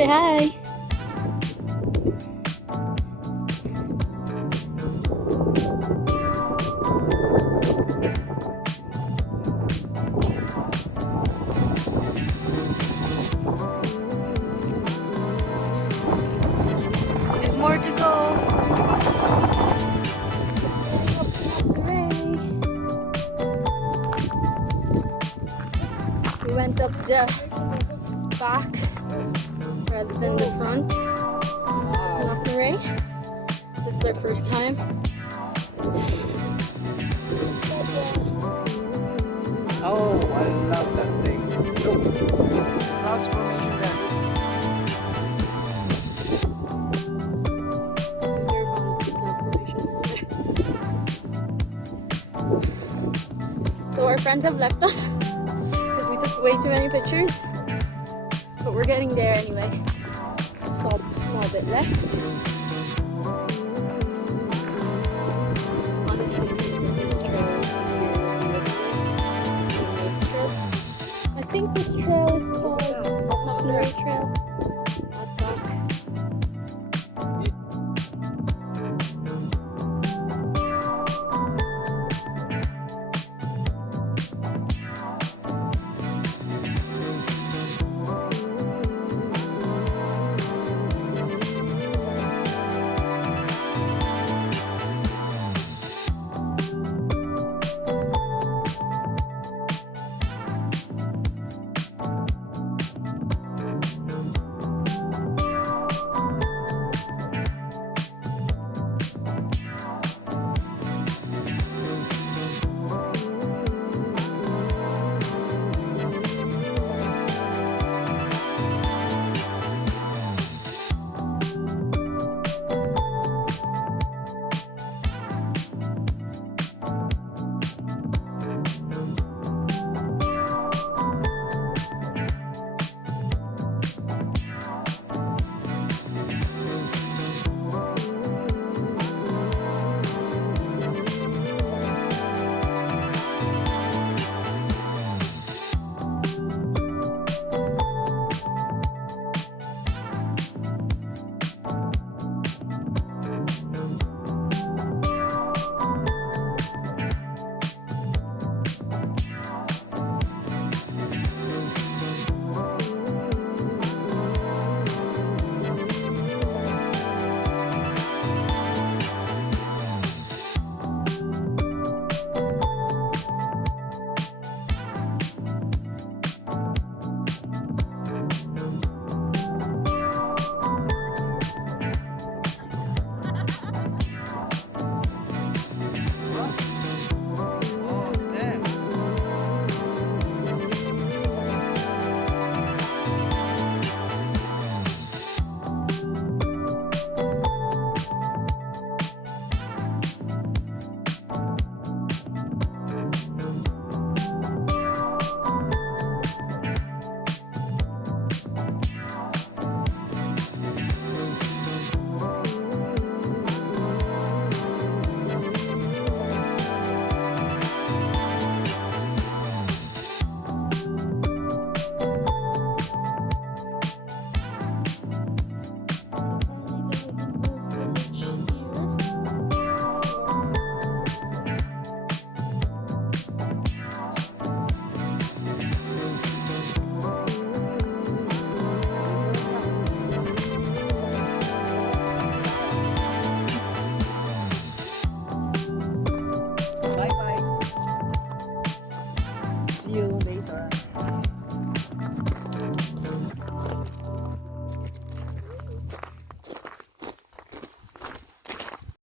Say hi. There's more to go. Getting up to Knocknarea. We went up the back rather than the front. Knocknarea. This is our first time. Oh, I love that thing. Look, transformation there. So our friends have left us because we took way too many pictures, but we're getting there anyway. Just a small bit left.